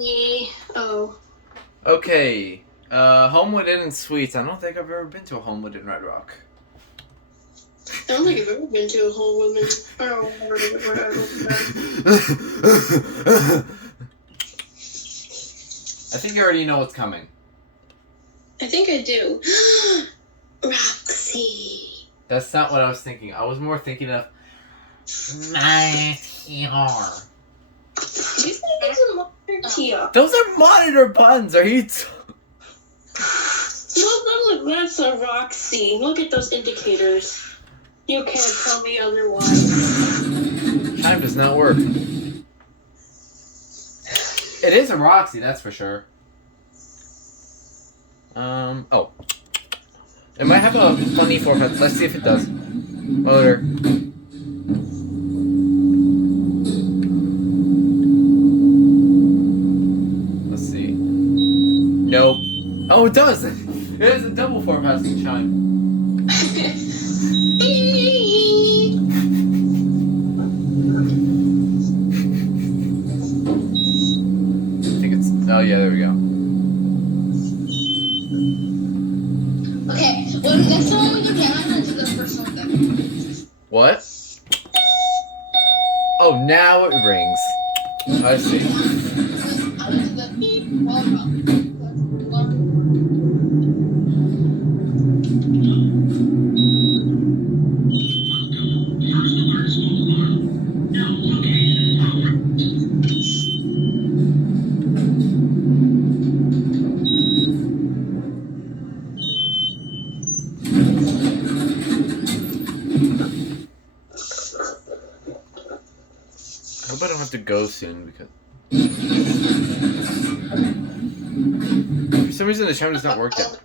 me. Oh. Okay. Homewood Inn and Suites. I don't think I've ever been to a Homewood in Red Rock. I don't think I've ever been to a Homewood. I think you already know what's coming. I think I do. Roxy. That's not what I was thinking. I was more thinking of my TR. Did you say those are monitor TR? Those are monitor puns. Are you? Look, that's a Roxy. Look at those indicators. You can't tell me otherwise. Time does not work. It is a Roxy, that's for sure. Oh. It might have a funny format. Let's see if it does. Motor. Let's see. Nope. Oh, it does! It has a double forecasting chime. Oh yeah, there we go. Okay, well, next time we get down, I'm gonna do the first one then. What? Oh, now it rings. I see. I'm gonna do the beep. I hope I don't have to go soon because for some reason the chime does not work yet.